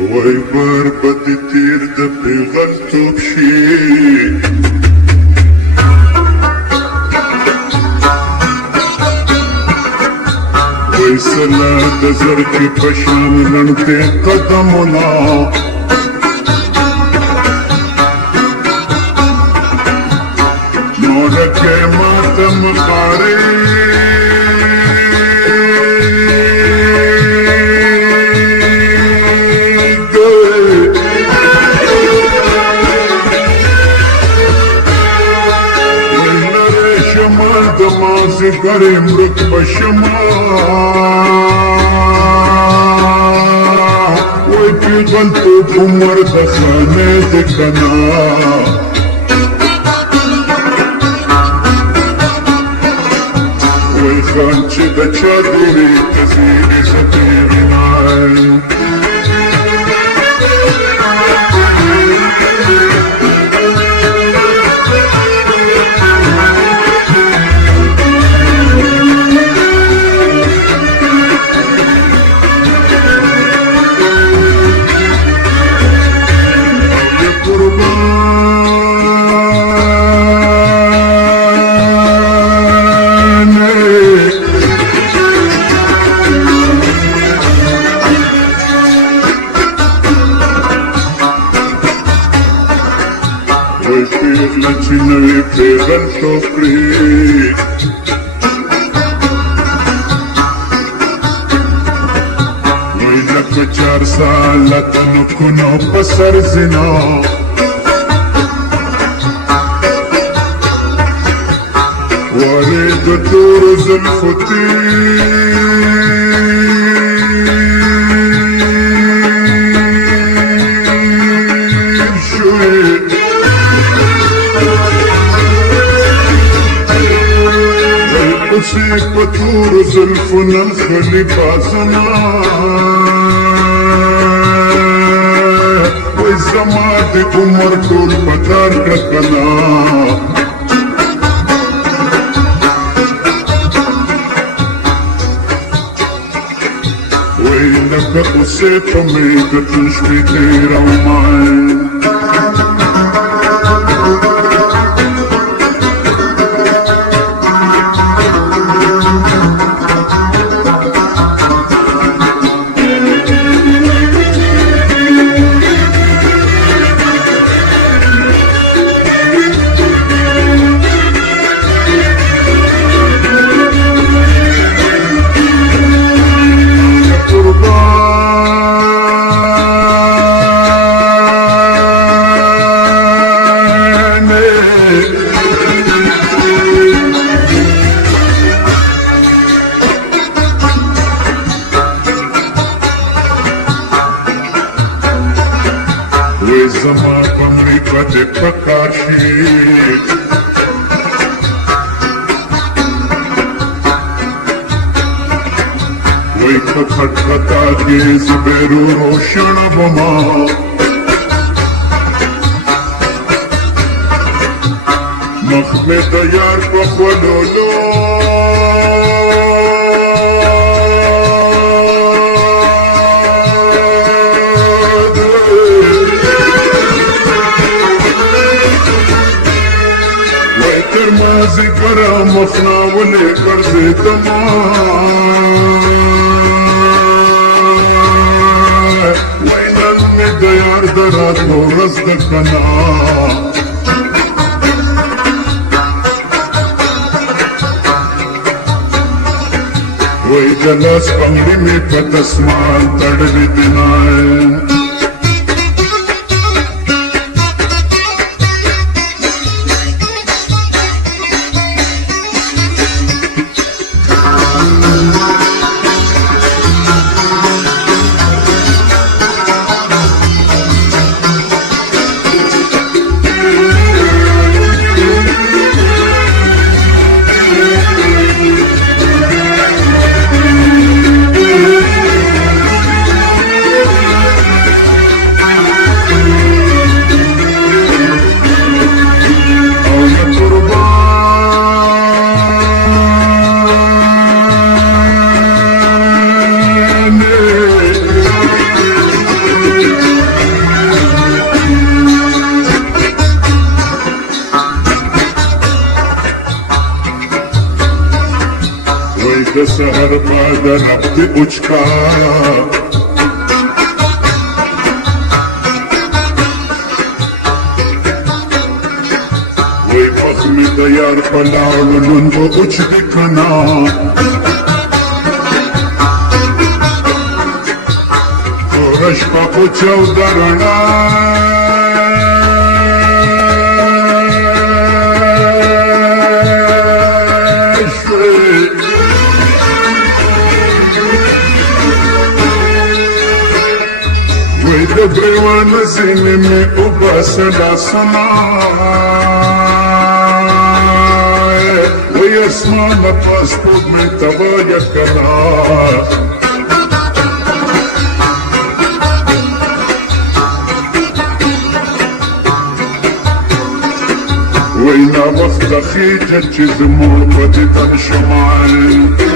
وای بربد تیر د پیغلتوب شي وای سلا د زرکې په شان لنډې قدمونه نو لکه ماته مخارې مازدیګر مرک بشما وای پیغلتوب عمر د خانې د کنا وای خان چې د چا ډېرې تزیرې ستېرې نای لچنوي پیغلتوب کړی وای لکه 4 ساله تنکونو په سر زنا وارې د تورو زلفو تیر شوې اوسې په تورو زلفو نن خلي بازنا وای زما د عمر ټول په دار کړه کنا وای لکه اوسې په مې کتل شپې تېرومه زما پمری پته پکاشي وای خط خطا کې زبرو روشن بما مخ مې د یار په خولولو مازدیګر مخنا ولې ګرځېدما وای نن مې د یار د راتلو ورځ ده کنا وای د لاس بنګړي مې په دسمال تړلې دي دربت اوچکا وی مخمی دیار پلاړو لوندو اوچ دکنا تورش پا اوچو درنا Everyone is in me, Ubasala Sana. We are small, a passport, me Tabaya Kara. We now was the heat, and she's the more, but it's on the shaman.